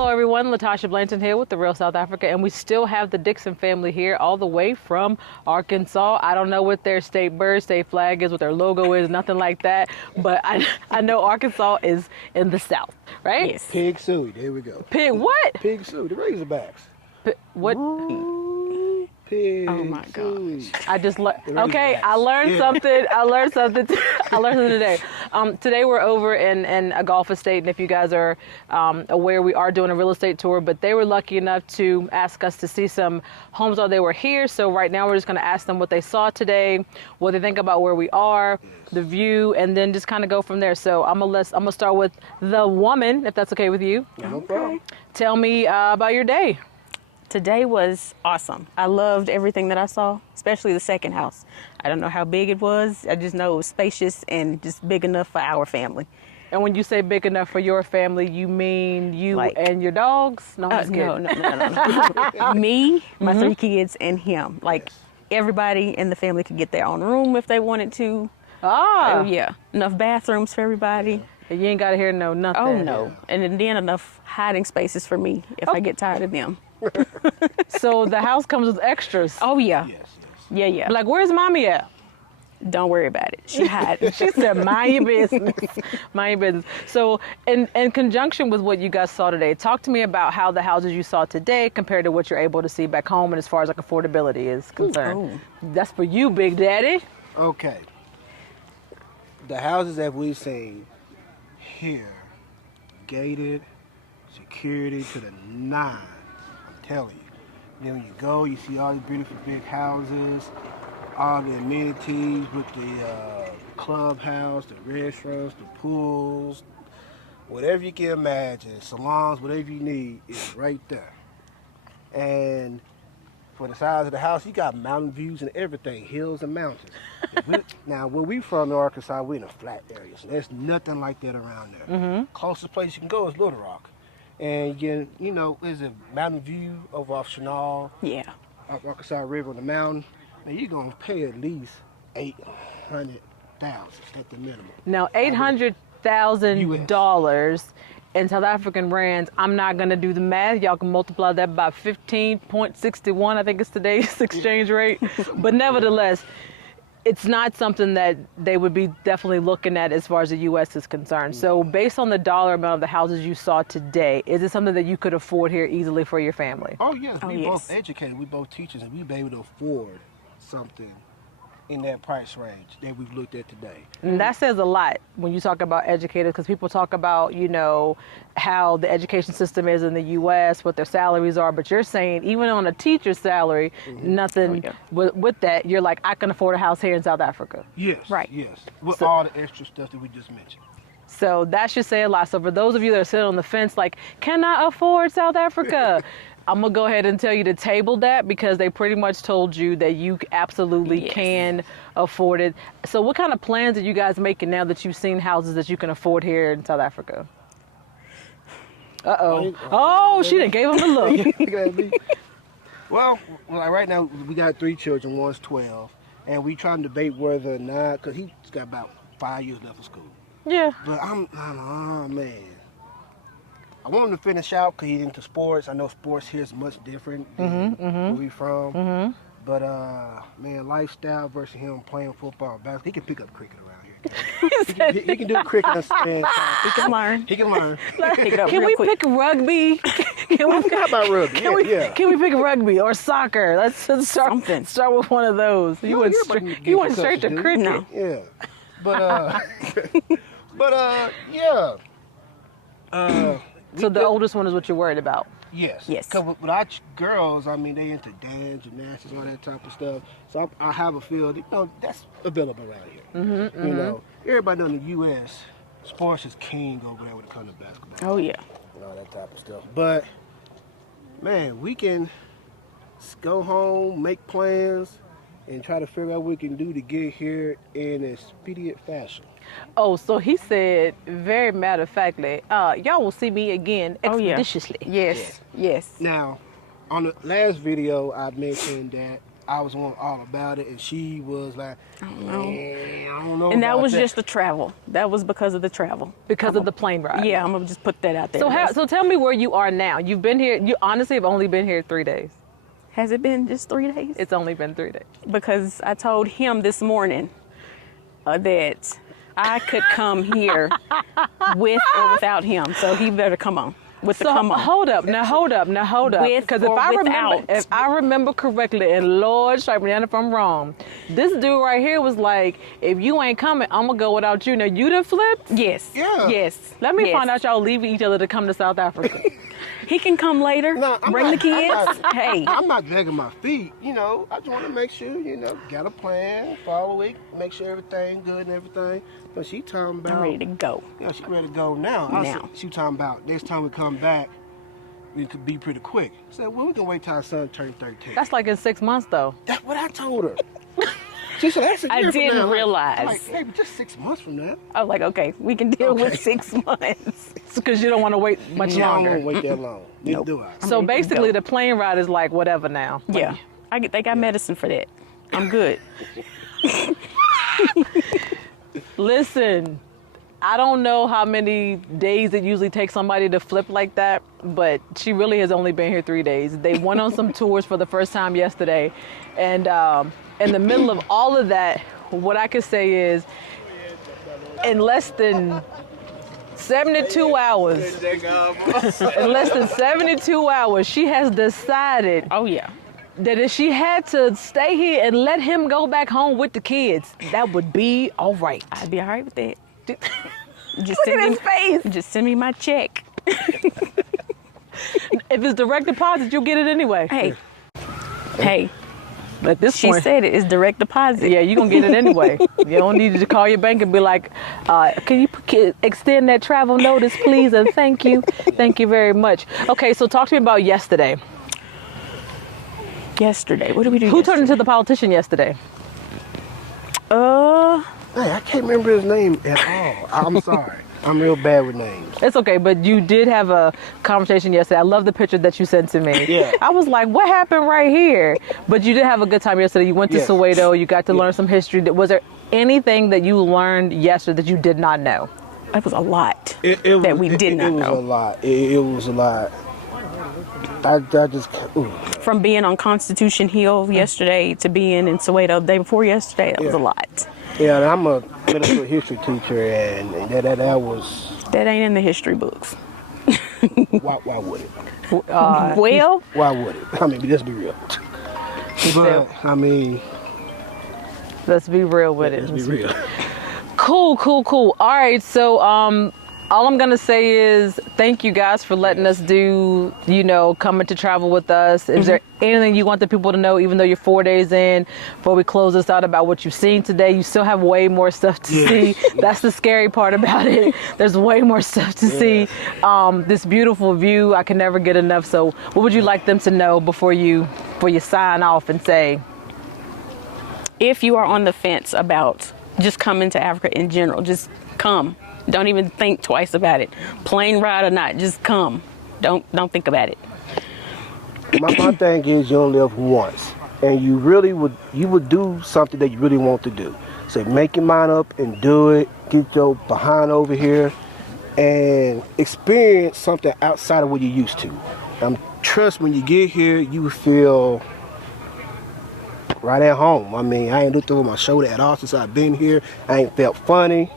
Hello everyone, Latasha Blanton here with The Real South Africa, and we still have the Dixon family here all the way from Arkansas. I don't know what their state bird, state flag is, what their logo is, nothing like that, but I know Arkansas is in the South, right? Yes. Pig suey, there we go. Pig what? Pig suey, the Razorbacks. What? Pig Oh my suey. I just learned. The Okay, Razorbacks. I learned Yeah. something. I learned something. I learned something today. Today we're over in a Gulf estate, and if you guys are aware, we are doing a real estate tour. But they were lucky enough to ask us to see some homes while they were here. So right now we're just going to ask them what they saw today, what they think about where we are, the view, and then just kind of go from there. So I'm gonna start with the woman, if that's okay with you. No problem. Tell me about your day. Today was awesome. I loved everything that I saw, especially the second house. I don't know how big it was. I just know it was spacious and just big enough for our family. And when you say big enough for your family, you mean you Like- and your dogs? No, I'm just No. kidding. Me, my 3 kids, and him. Like everybody in the family could get their own room if they wanted to. Ah, Oh yeah, enough bathrooms for everybody. you ain't got to hear no nothing. Oh no, and then enough hiding spaces for me if I get tired of them. So the house comes with extras. Oh yeah, Yes, yeah. Like, where's mommy at? Don't worry about it. She hides. She said, mind your business. Mind your business. So in conjunction with what you guys saw today, talk to me about how the houses you saw today compared to what you're able to see back home and as far as like affordability is concerned. That's for you, Big Daddy. Okay. The houses that we've seen here, gated, security to the 9. I'm telling you. Then when you go, you see all these beautiful big houses, all the amenities with the clubhouse, the restaurants, the pools, whatever you can imagine, salons, whatever you need is right there. And for the size of the house, you got mountain views and everything, hills and mountains. Now, where we from in Arkansas, we're in a flat area, so there's nothing like that around there. Mm-hmm. Closest place you can go is Little Rock. And you know, there's a mountain view over off Chenal, Yeah. off Arkansas River on the mountain. And you're going to pay at least $800,000 at the minimum. Now, $800,000 in South African rands, I'm not going to do the math. Y'all can multiply that by 15.61, I think it's today's exchange rate. But nevertheless, it's not something that they would be definitely looking at as far as the U.S. is concerned. So based on the dollar amount of the houses you saw today, is it something that you could afford here easily for your family? Oh, yes. Oh, We yes. both educated. We both teachers, and we be able to afford something in that price range that we've looked at today. And that says a lot when you talk about educators, because people talk about, you know, how the education system is in the U.S., what their salaries are, but you're saying even on a teacher's salary, nothing with that, you're like, I can afford a house here in South Africa. Yes. Right. Yes. With So- all the extra stuff that we just mentioned. So that should say a lot. So for those of you that are sitting on the fence, like, can I afford South Africa? I'm going to go ahead and tell you to table that, because they pretty much told you that you absolutely Yes. can afford it. So what kind of plans are you guys making now that you've seen houses that you can afford here in South Africa? Uh-oh. Oh, she done gave him the look. Look at me. Well, like right now, we got 3 children, one's 12, and we trying to debate whether or not, because he's got about 5 years left of school. Yeah. But oh man. I want him to finish out because he's into sports. I know sports here is much different than where we from. But man, lifestyle versus him playing football, basketball, he can pick up cricket around here. He can do cricket and stand. He can learn. He can learn. Pick it up Can real we quick. pick rugby? Can we How about rugby? Yeah. Can we pick rugby or soccer? Let's start Something. Start with one of those. You No, went everybody straight. can You get went straight to concussions, cricket. No. Yeah. But yeah. So the oldest one is what you're worried about. Yes. Yes. Because with our girls, I mean, they into dance, gymnastics, all that type of stuff. So I have a field, you know, that's available around here. You know, everybody know in the U.S., sports is king over there when it comes to basketball Oh yeah. and all that type of stuff. But, man, we can go home, make plans, and try to figure out what we can do to get here in an expedient fashion. Oh, so he said, very matter of factly, y'all will see me again Oh yeah. expeditiously. Yes. Yes. Now, on the last video, I mentioned that I was on all about it, and she was like, I don't know. And that about was just the travel. That was because of the travel. Because of the plane ride. Yeah, I'm gonna just put that out there. So tell me where you are now. You've been here. You honestly have only been here 3 days. Has it been just 3 days? It's only been 3 days. Because I told him this morning that I could come here with or without him. So he better come on. Hold up. With Because or without. if I remember correctly, and Lord strike me down if I'm wrong, this dude right here was like, if you ain't coming, I'm gonna go without you. Now you done flipped? Yes. Yeah. Yes. Let me Yes. find out y'all leaving each other to come to South Africa. He can come later. No, I'm Bring not- the kids. Hey. I'm not dragging my feet. You know, I just want to make sure, got a plan, follow it, make sure everything good and everything. But she talking about. I'm ready to go. She ready to go now. She talking about next time we come back, we could be pretty quick. I said, well, we can wait till our son turns 13. That's like in 6 months though. That's what I told her. She said, that's a I year from didn't now. realize. I'm like, baby, just 6 months from now. I was like, okay, we can deal Okay. with 6 months. It's because you don't want to wait much No, I longer. won't wait that long. Neither Nope. do I. So ready to basically, go. the plane ride is like whatever now. Yeah. They got medicine for that. I'm good. Listen, I don't know how many days it usually takes somebody to flip like that, but she really has only been here 3 days. They went on some tours for the first time yesterday, and in the middle of all of that, what I could say is, in less than 72 hours, she has decided Oh, yeah. that if she had to stay here and let him go back home with the kids, that would be all right. I'd be all right with that. Look at his face. Just send me my check. If it's direct deposit, you'll get it anyway. Hey. At this She point, said it is direct deposit. yeah, you're going to get it anyway. You don't need to call your bank and be like, can you extend that travel notice, please? And thank you. Thank you very much. Okay, so talk to me about yesterday. Yesterday. What did we do Who turned into the politician yesterday? Hey, I can't remember his name at all. I'm sorry. I'm real bad with names. It's okay, but you did have a conversation yesterday. I love the picture that you sent to me. Yeah. I was like, what happened right here? But you did have a good time yesterday. You went to Yes. Soweto. You got to learn some history. Was there anything that you learned yesterday that you did not know? It was a lot It that we did not It was know. a lot. It was a lot. I just, ooh. From being on Constitution Hill yesterday to being in Soweto the day before yesterday, that was a Yeah. lot. Yeah, and I'm a middle history teacher, and that was, That ain't in the history books. why would it? Well, Why would it? I mean, let's be real. But, I mean, Let's be real with it. let's be real. Cool. All right, so all I'm gonna say is thank you guys for letting us do, coming to travel with us. Is there anything you want the people to know, even though you're 4 days in, before we close this out, about what you've seen today? You still have way more stuff to see. That's the scary part about it. There's way more stuff to see. This beautiful view, I can never get enough. So what would you like them to know before you sign off and say? if you are on the fence about just coming to Africa in general, just come. Don't even think twice about it. Plane ride or not, just come. Don't think about it. My thing is, you only live once, and you would do something that you really want to do. So make your mind up and do it. Get your behind over here and experience something outside of what you're used to. Trust, when you get here, you feel right at home. I mean, I ain't looked over my shoulder at all since I've been here. I ain't felt funny.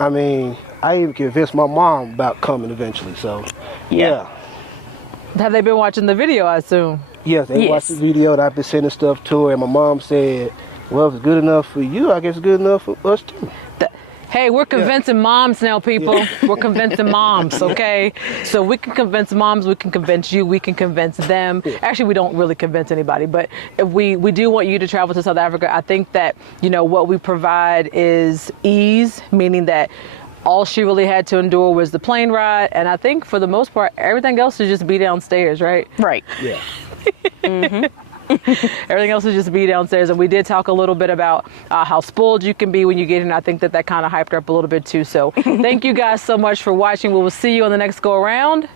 I mean, I even convinced my mom about coming eventually. So, yeah. Have they been watching the video, I assume? Yes, they Yes. watched the video and I've been sending stuff to her, and my mom said, well, if it's good enough for you, I guess it's good enough for us too. Hey, we're convincing moms now, people. We're convincing moms, okay? So we can convince moms, we can convince you, we can convince them. Actually, we don't really convince anybody, but if we do want you to travel to South Africa. I think that, what we provide is ease, meaning that all she really had to endure was the plane ride. And I think for the most part, everything else should just be downstairs, right? Right. Yeah. Everything else is just be downstairs. And we did talk a little bit about how spoiled you can be when you get in. I think that kind of hyped her up a little bit too. So thank you guys so much for watching. We will see you on the next go around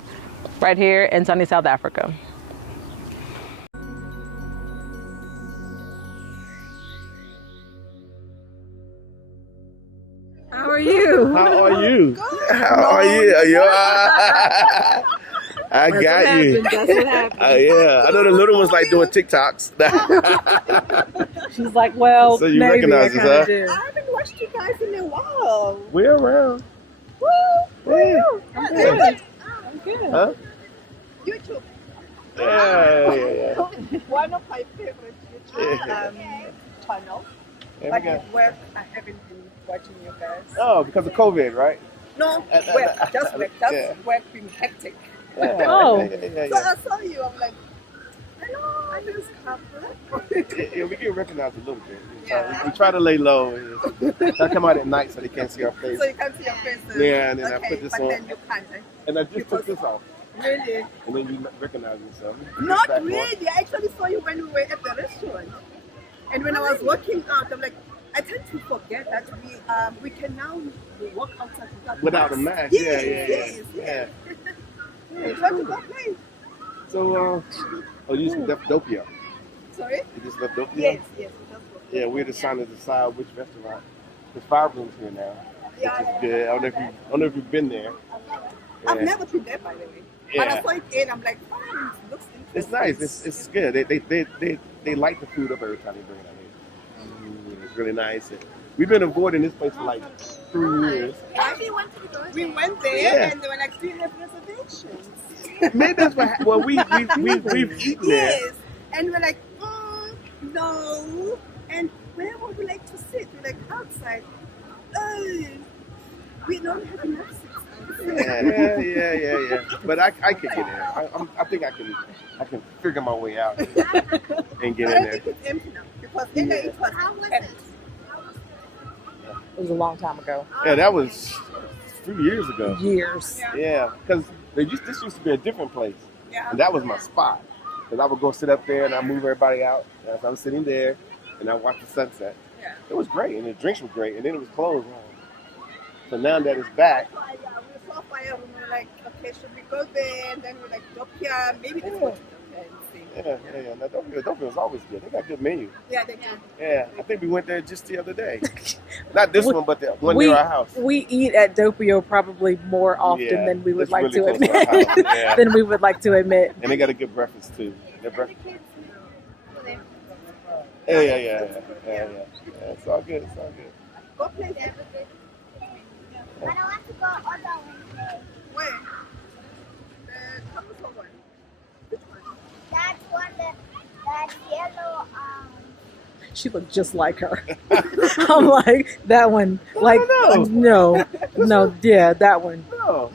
right here in sunny South Africa. I got you. That's what happened. Yeah, I know the little ones like doing TikToks. She's like, well, So you maybe I recognize us, kind of huh? do. I haven't watched you guys in a while. We're around. Woo! Yeah. I'm good. I'm good. Huh? YouTube. Yeah. One of my favorite YouTube channels. There we But go. at work, I haven't been watching you guys. Oh, because of COVID, right? No, work. Just work. Just Yeah. work being hectic. Yeah. Oh. Yeah. So I saw you. I'm like, hello, this couple. Yeah, we get recognized a little bit. Yeah. We try to lay low. I come out at night so they can't see our face. So you can see your faces. Yeah, and then I Okay, put this but on. then you can't. And I just took this off. Really? And then you recognize yourself. Not Back really. I actually saw you when we were at the restaurant. And when I was walking out, I'm like, I tend to forget that we can now walk outside Without a mask. Yes, Yeah. You try to go play. So, oh, you just left Dopio. Sorry? You just left Dopio? Yes. Just walk. Yeah, we're just trying to decide which restaurant. There's 5 rooms here now, which is good. I don't know if you've been there. I've Yeah. never been there, by the way. But Yeah. I saw it in. I'm like, oh, it looks interesting. It's nice. It's good. They light the food up every time they bring it out here. It's really nice. And we've been avoiding this place for like 3 years. We went there Yeah. and they were like, do you have reservations? Maybe that's what. Well, we've eaten there. Yes. And we're like, no. And where would we like to sit? We're like, outside. Oh, we don't have enough seats. Yeah. But I could get in. I think I can figure my way out and get in I there. think it's empty now because in there it was empty. It was a long time ago. Yeah, that was 3 years ago. Years. Yeah, because this used to be a different place, Yeah. and that was my spot. Because I would go sit up there and I move everybody out. As I'm sitting there, and I watch the sunset. Yeah. It was great, and the drinks were great, and then it was closed. So now that it's back, We saw fire and we were like, okay, should we go there? And then we're like, Doppia, maybe let's go to Doppia and see. yeah. Now, Dopio was always good. They got good menu. Yeah, they do. Yeah, I think we went there just the other day. Not this one, but the one We- near our house. We eat at Dopio probably more often Yeah, than we would it's like really to close to admit. our house, yeah. Than we would like to admit. And they got a good breakfast too. Their breakfast. Yeah. It's all good. Go play there. But I want to go other way. Where? The Capital one. Which one? That's one that yellow. She looked just like her. I'm like, that one. Like, no, yeah, that one. No.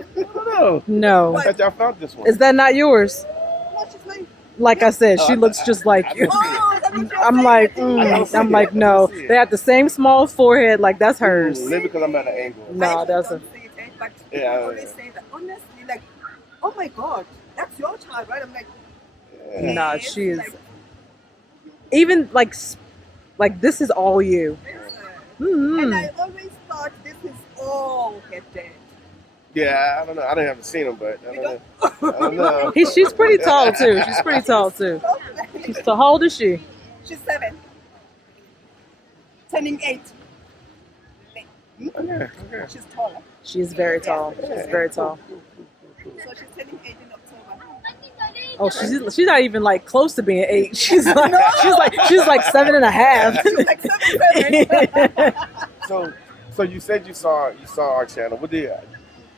No. I thought y'all found this one. Is that not yours? No, she's like, Like I said, she looks just like you. oh, that is your I'm like, favorite. I'm like, no. They have the same small forehead. Like that's hers. Maybe because I'm at an angle. No, I it doesn't. don't see it, eh, but Yeah, people always say that. Honestly, like, oh my God, that's your child, right? I'm like, Nah, yes, she is. like, Even like this is all you. listen. And Mm. I always thought this is all her dad. Yeah, I don't know. I didn't haven't seen him, but I You don't know. She's pretty tall too. She's pretty tall too. She's so how old is she? She's 7. Turning 8. Okay. She's taller. She's very tall. She's very tall. So she's turning 8 in October. Oh, she's not even like close to being 8. She's like 7.5. She's like 7. So you said you saw our channel. What did?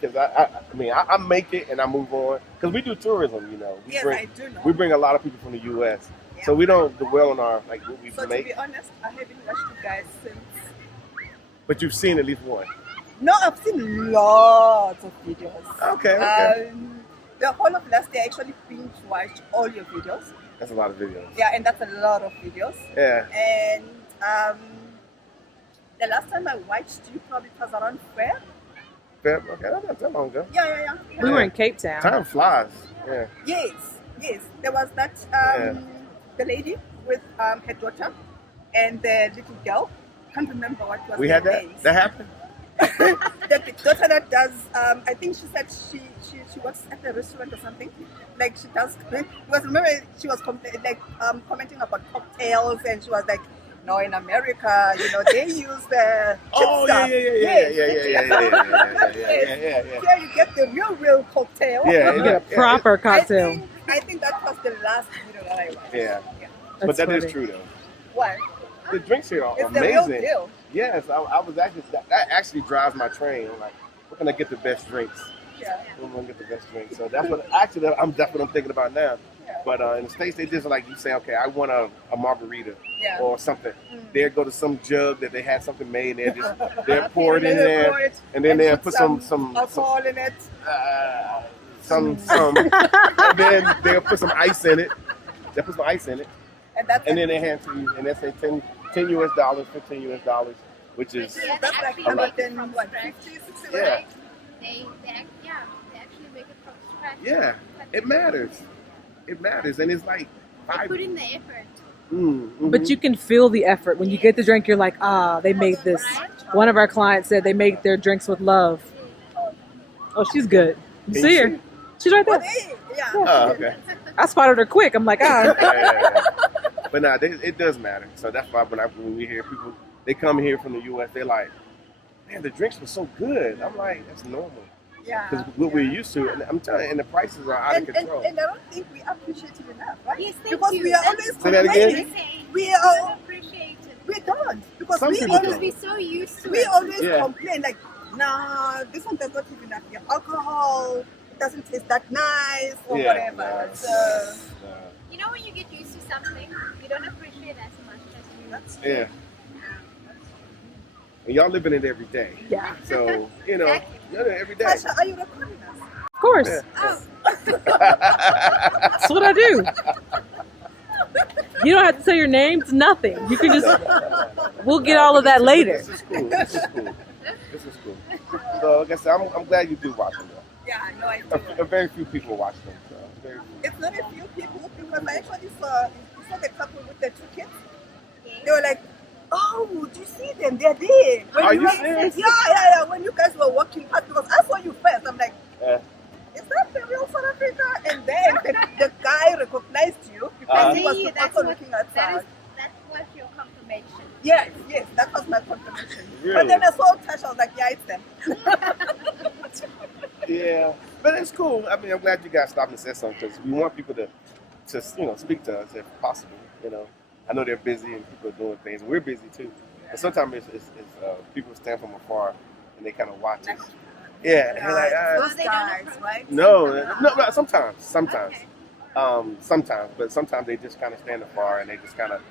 Because I make it and I move on. Because we do tourism, you know. Yes, I do know. We bring a lot of people from the U.S. Yeah. So we don't dwell on our like what we So to make. be honest, I haven't watched you guys since. But you've seen at least one. No, I've seen lots of videos. Okay. The whole of last year, I actually binge watched all your videos. That's a lot of videos. Yeah, and that's a lot of videos. Yeah. And the last time I watched you probably was around Fair. Okay. That's not that long ago. Yeah. We were in Cape Town. Time flies. Yeah. Yes. There was that the lady with her daughter and the little girl. Can't remember what was We their had that. names. That happened. The daughter that does, I think she said she works at a restaurant or something. Like she does, because remember she was commenting about cocktails and she was like, No, in America, they use the cheap Oh stuff. yeah. Here you get the real cocktail. Yeah, You get a proper cocktail. I think that was the last video that I watched. Yeah. That's But that is funny. true though. What? The drinks here are It's the amazing. real deal. Yes, I was actually that actually drives my train. I'm like, we're gonna get the best drinks. Yeah. We're gonna get the best drinks. So that's what that's what I'm thinking about now. But in the States, they just like you say, okay, I want a margarita Yeah. or something. They'll go to some jug that they had something made, and they'll pour it in there, and then they'll put some alcohol in it. some, and then they'll put some ice in it. They'll put some ice in it, and then they hand to you, and they say $10 US, $15 US, which is That's like Actually make it 150, 60. yeah, They actually make it from scratch. yeah. It matters. It matters, and it's like They put in the effort. But you can feel the effort. When you get the drink, you're like, they made this. One of our clients said they make their drinks with love. Oh, she's good. You Can see you her? see? She's right there. Yeah. Oh, okay. I spotted her quick. I'm like, Yeah. But nah, it does matter. So that's why when we hear people, they come here from the U.S., they're like, man, the drinks were so good. I'm like, that's normal. Yeah. Because what we're used to, and I'm telling you, and the prices are out of control. And I don't think we appreciate it enough, right? Yes, thank because you. we are always Say that again? complaining. We are appreciate it. we don't because Some we people always don't. We're so used to we it. always Yeah. complain like, nah, this one does not even have the alcohol. It doesn't taste that nice or whatever. So You know, when you get used to something, you don't appreciate as much as you. Yeah. And y'all living it every day. yeah, So, you're living it every day. Tasha, are you recording us? of course. Yeah. That's what I do. You don't have to say your names, nothing. You can just, we'll get all of that later. This is cool. This is cool. So, like I said, I'm glad you do watch them. Though. Yeah, no, I do. Very few people watch them. So very few. It's not a few people because I actually saw the couple with the 2 kids. They were like, oh, do you see them? They're there. Are you were- serious? Yeah. When you guys were walking past, because I saw you first, I'm like, Yeah. is that the real South Africa? And then the guy recognized you because he was See, also looking outside. That's what your confirmation. Yes, that was my confirmation. Really? But then I saw Tasha, I was like, yeah, it's them. Yeah, but it's cool. I mean, I'm glad you guys stopped and said something because we want people to speak to us if possible. I know they're busy and people are doing things. We're busy too. And sometimes it's people stand from afar and they kind of watch us. Yeah, and they're like, Those guys, right? no, sometimes, Okay. sometimes, but sometimes they just kind of stand afar and they kind of,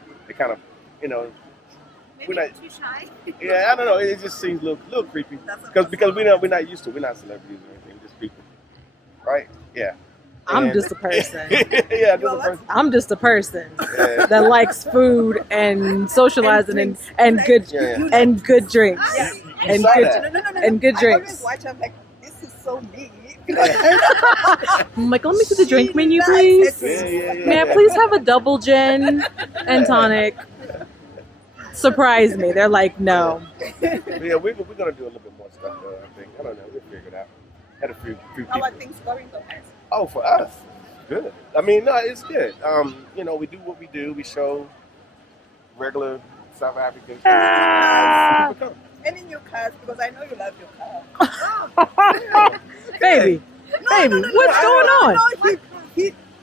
Maybe We're not- too shy. yeah, I don't know. It just seems a little creepy That's because we're not used to. We're not celebrities or anything. Just people, right? Yeah. I'm And- just a person. yeah, just a person. I'm just a person Yeah. that likes food and socializing and good Yeah. and good drinks Yeah. and saw good that. No. and good I drinks. always watch, I'm like, this is so me. I'm like, let me see the drink She menu, likes please. it. May I please have a double gin and tonic? Surprise me. They're like, no. Yeah, we're gonna do a little bit more stuff though. I think. I don't know. We'll figure it out. Had a few How people. are things going though, guys? Oh, for us, good. I mean, no, it's good. We do what we do. We show regular South Africans. People come. Any new cars? Because I know you love your car. Baby, baby, what's going on?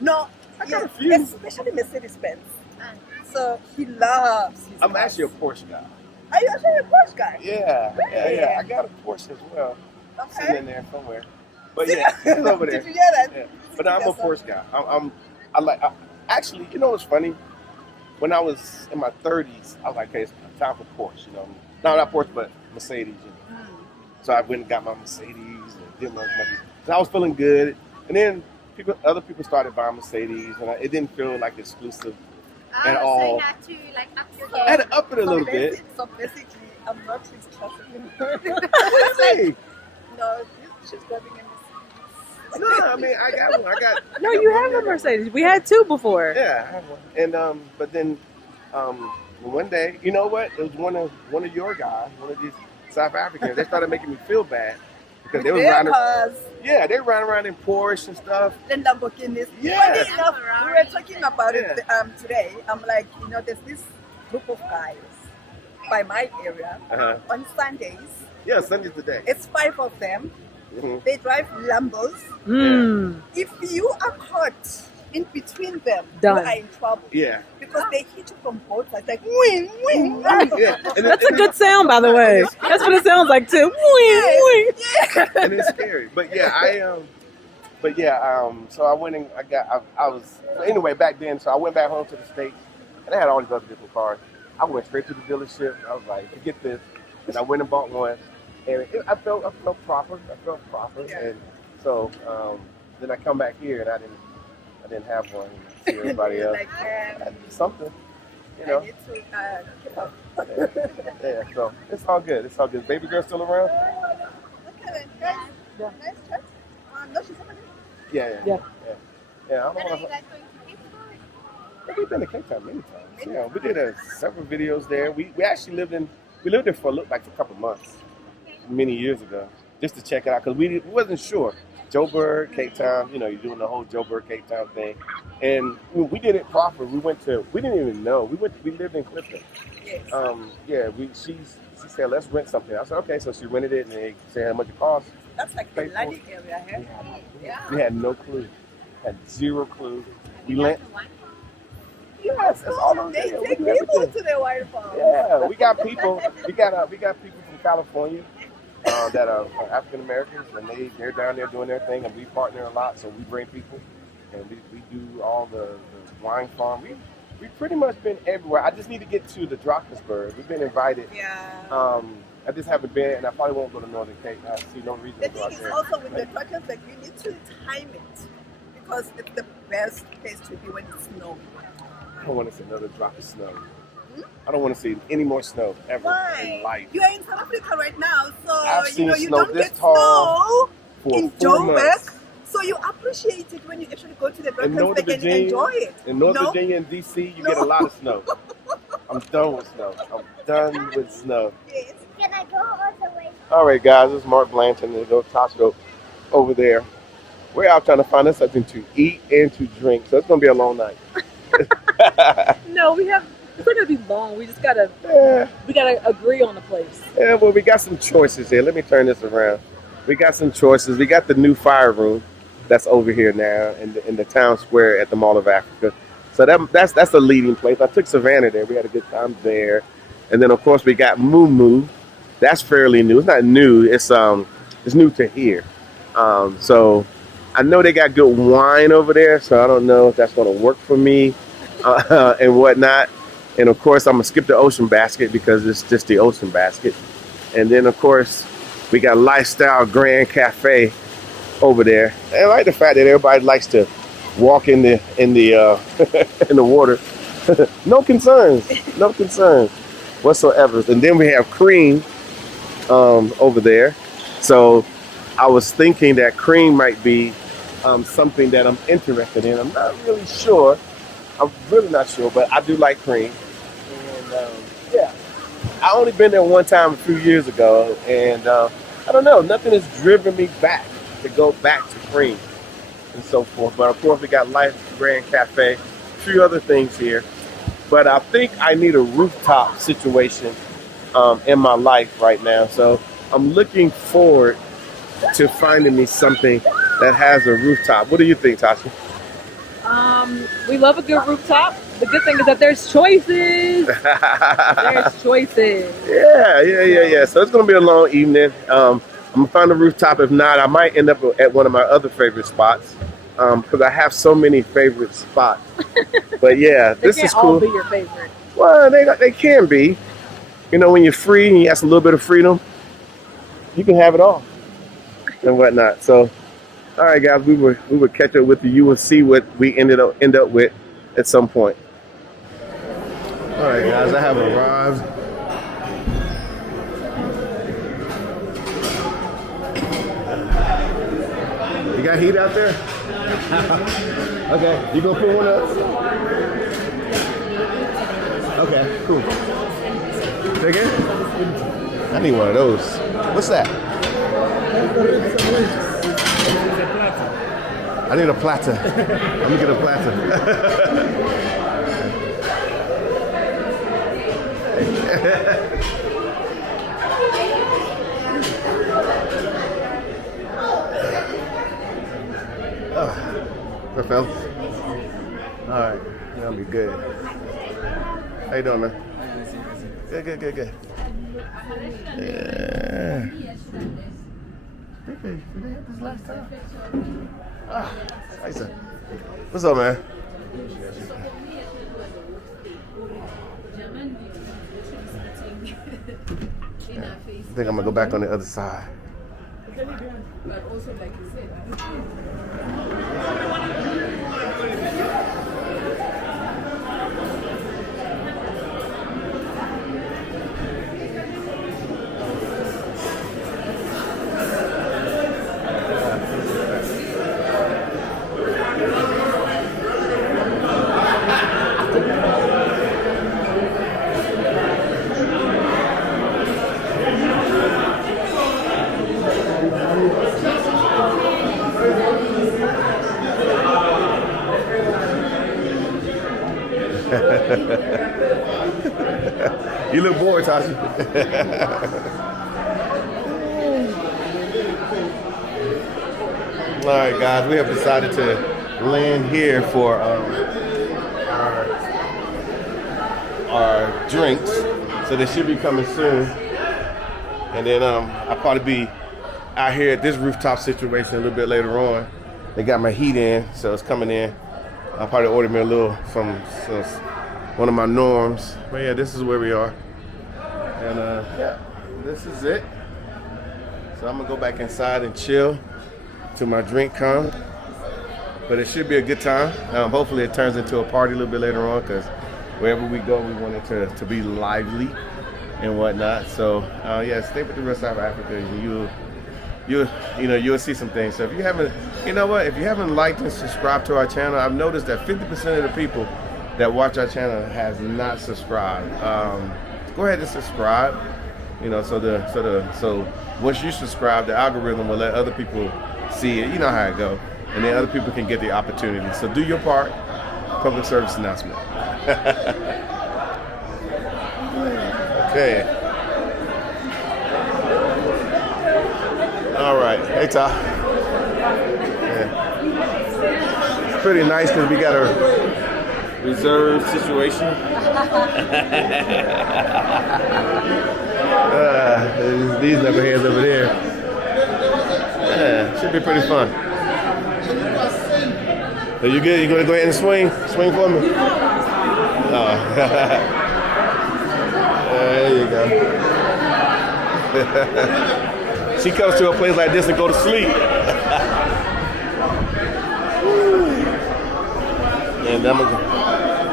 No, I got a few. especially Mercedes Benz. So he loves his I'm cars. actually a Porsche guy. Are you actually a Porsche guy? Yeah. I got a Porsche as well, sitting Okay. in there somewhere. But yeah, it's over there. Did you hear that? Yeah. But I'm a Porsche guy. Actually, you know what's funny? When I was in my 30s, I was like, okay, it's time for Porsche. No, not Porsche, but Mercedes. So I went and got my Mercedes and did my. So I was feeling good, and then other people started buying Mercedes, and it didn't feel like exclusive at So all. you had to up your I had game. to up it a little bit. So basically, I'm not his classic. What do you mean? No, she's driving a Mercedes. No, I mean I got one. No, you have a Mercedes. We had 2 before. Yeah, I have one. And but then one day, you know what? It was one of your guys, one of these South Africans. They started making me feel bad because they was Their riding. cars, Yeah, they riding around in Porsche and stuff. the Lamborghinis. Yeah. Funny enough, we were talking about it today. I'm like, there's this group of guys by my area on Sundays. Yeah, Sunday's the day. It's 5 of them. Mhm. They drive Lambos. If you are caught in between them, Done. you are in trouble. Yeah. Because they hit you from both sides, like wing, wing. Yeah. That's a good sound, by the way. That's what it sounds like too. And it's scary. But yeah, so I went and I was anyway back then. So I went back home to the States, and I had all these other different cars. I went straight to the dealership. I was like, forget this, and I went and bought one, and I felt proper. And so then I come back here, and I didn't have one. See everybody else. Like, Something, you I know. need to keep up. Yeah, so it's all good. It's all good. Baby girl still around? Look at it. Nice church. No, she's somebody. Yeah. I don't When are want you to. guys going to Cape Town? We've been to Cape Town many times. Yeah, we did several videos there. We actually lived there for a couple months, many years ago, just to check it out because we wasn't sure. Joburg, Cape Town, you know, you're doing the whole Joburg, Cape Town thing, and we did it proper. We didn't even know. We lived in Clifton. Yes. She said let's rent something. I said okay, so she rented it and they said how much it cost. That's like the landing area here. We had no clue, had zero clue. We You lent. have the wine farm? Yes, it's all over They there. take We do people everything. to the wine farm. Yeah, we got people. We got people from California that are African Americans, and they're down there doing their thing, and we partner a lot. So we bring people, and we do all the wine farm. We've pretty much been everywhere. I just need to get to the Johannesburg. We've been invited. Yeah. I just haven't been, and I probably won't go to Northern Cape. I see no reason The to go thing out is there. also with the truckers that you need to time it because it's the best place to be when it's snowing. I don't want to see another drop of snow. I don't want to see any more snow ever in life. You are in South Africa right now, so I've seen you snow don't this get tall snow for in 4 Joburg. months. So you appreciate it when you actually go to the In Northern Drakensberg and Virginia, enjoy it. in North No? Virginia and DC, you get a lot of snow. I'm done with snow. I'm done with snow. Yes. Can I go all the way? All right, guys, this is Mark Blanton and there's Tasco over there. We're out trying to find us something to eat and to drink, so it's going to be a long night. No, it's not gonna be long. We just gotta agree on the place. Yeah, well, we got some choices here. Let me turn this around. We got some choices. We got the new fire room that's over here now in the town square at the Mall of Africa. So that's the leading place. I took Savannah there. We had a good time there. And then, of course, we got Moo Moo. That's fairly new. It's not new. It's new to here. So I know they got good wine over there, so I don't know if that's going to work for me and whatnot. And, of course, I'm going to skip the Ocean Basket because it's just the Ocean Basket. And then, of course, we got Lifestyle Grand Cafe over there. And I like the fact that everybody likes to walk in the in the water. No concerns whatsoever. And then we have Cream over there. So I was thinking that Cream might be something that I'm interested in. I'm not really sure. I'm really not sure, but I do like Cream. And yeah, I only been there one time a few years ago, and I don't know, nothing has driven me back to go back to Cream and so forth. But of course, we got Life Grand Cafe, a few other things here. But I think I need a rooftop situation in my life right now. So I'm looking forward to finding me something that has a rooftop. What do you think, Tasha? We love a good rooftop. The good thing is that there's choices. There's choices. Yeah. So it's gonna be a long evening. I'm gonna find a rooftop. If not, I might end up at one of my other favorite spots because I have so many favorite spots. But yeah, this is cool. They can't all be your favorite. Well, they can be. You know, when you're free and you have a little bit of freedom, you can have it all and whatnot. So, all right, guys, we would catch up with you. You will see what we end up with at some point. All right, guys, I have arrived. You got heat out there? Okay, you gonna put one up? Okay, cool. Say again? I need one of those. What's that? I need a platter. Let me get a platter. What, fellas? All right, that'll be good. How you doing, man? Good. Yeah. Did they hit this last time? Nice. What's up, man? I think I'm gonna go back on the other side. But also, like you said, You look bored, Tasha. All right, guys, we have decided to land here for our drinks, so they should be coming soon. And then I'll probably be out here at this rooftop situation a little bit later on. They got my heat in, so it's coming in. I'll probably order me a little from one of my norms. But yeah, this is where we are. And yeah, this is it. So I'm gonna go back inside and chill till my drink comes. But it should be a good time. Hopefully it turns into a party a little bit later on, because wherever we go, we want it to be lively and whatnot. So yeah, stay with the rest of Africa, and you'll see some things. So if you haven't, if you haven't liked and subscribed to our channel, I've noticed that 50% of the people that watch our channel has not subscribed. Go ahead and subscribe. So once you subscribe, the algorithm will let other people see it. You know how it goes, and then other people can get the opportunity. So do your part. Public service announcement. Okay. All right. Hey, Ty. Yeah. It's pretty nice because we got a reserved situation. These knuckleheads over there. Yeah, should be pretty fun. So you good? You gonna go ahead and swing? Swing for me? Oh. There you go. She comes to a place like this and go to sleep. And I'm gonna.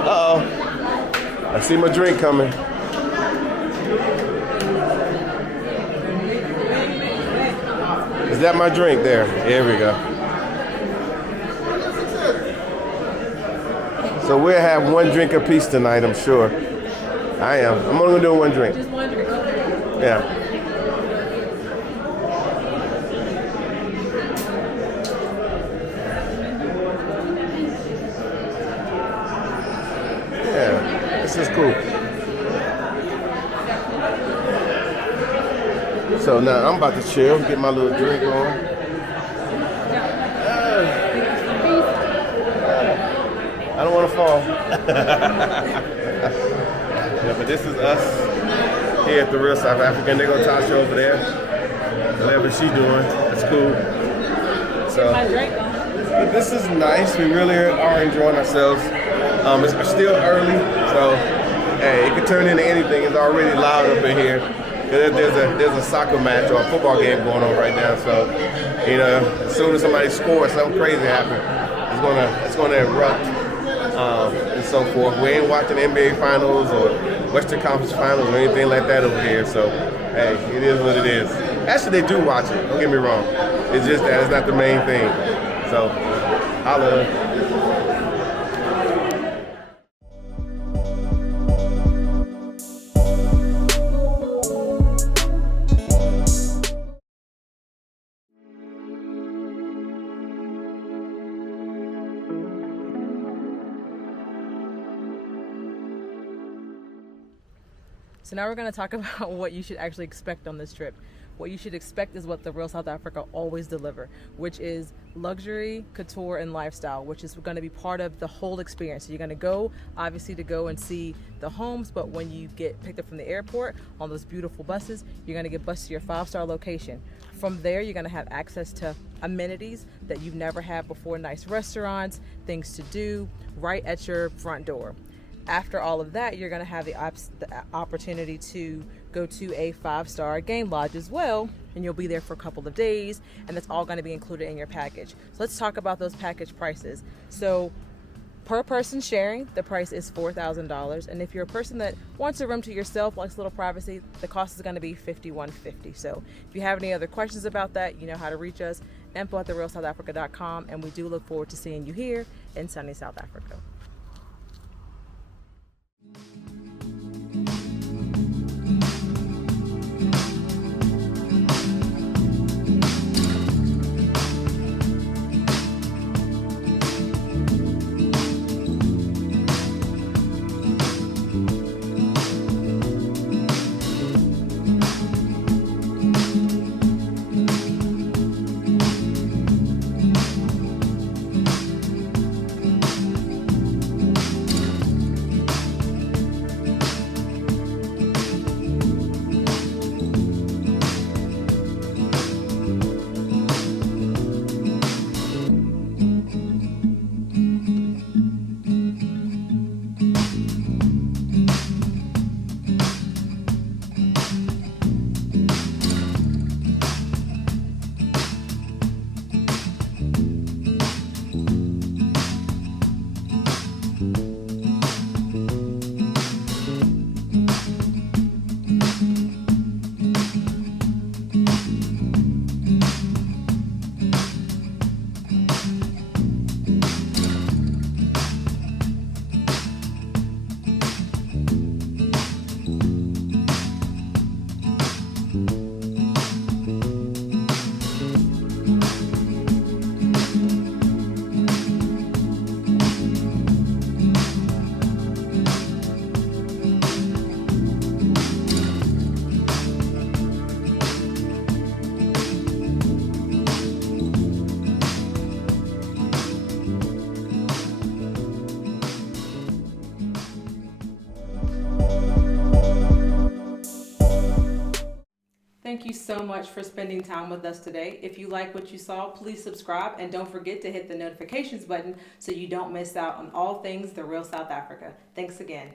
Uh-oh. I see my drink coming. Is that my drink there? Here we go. So we'll have one drink apiece tonight, I'm sure. I am. I'm only gonna do one drink. just wondering. Yeah. Yeah, this is cool. So now I'm about to chill, get my little drink on. I don't want to fall. Yeah, but this is us here at the Real South African. There go Tasha over there. Whatever she doing, that's cool. So this is nice. We really are enjoying ourselves. It's still early, so hey, it could turn into anything. It's already loud up in here. There's a soccer match or a football game going on right now. So as soon as somebody scores, something crazy happens. It's gonna erupt. And so forth. We ain't watching NBA Finals or Western Conference Finals or anything like that over here. So, hey, it is what it is. Actually, they do watch it. Don't get me wrong. It's just that it's not the main thing. So, holla. So now we're going to talk about what you should actually expect on this trip. What you should expect is what the Real South Africa always deliver, which is luxury, couture, and lifestyle, which is going to be part of the whole experience. So you're going to go, obviously, to go and see the homes, but when you get picked up from the airport on those beautiful buses, you're going to get bused to your 5-star location. From there, you're going to have access to amenities that you've never had before, nice restaurants, things to do right at your front door. After all of that, you're going to have the opportunity to go to a 5-star game lodge as well, and you'll be there for a couple of days, and that's all going to be included in your package. So let's talk about those package prices. So per person sharing, the price is $4,000, and if you're a person that wants a room to yourself, likes a little privacy, the cost is going to be $5,150. So if you have any other questions about that, you know how to reach us, info@therealsouthafrica.com, and we do look forward to seeing you here in sunny South Africa. Thank you so much for spending time with us today. If you like what you saw, please subscribe and don't forget to hit the notifications button so you don't miss out on all things The Real South Africa. Thanks again.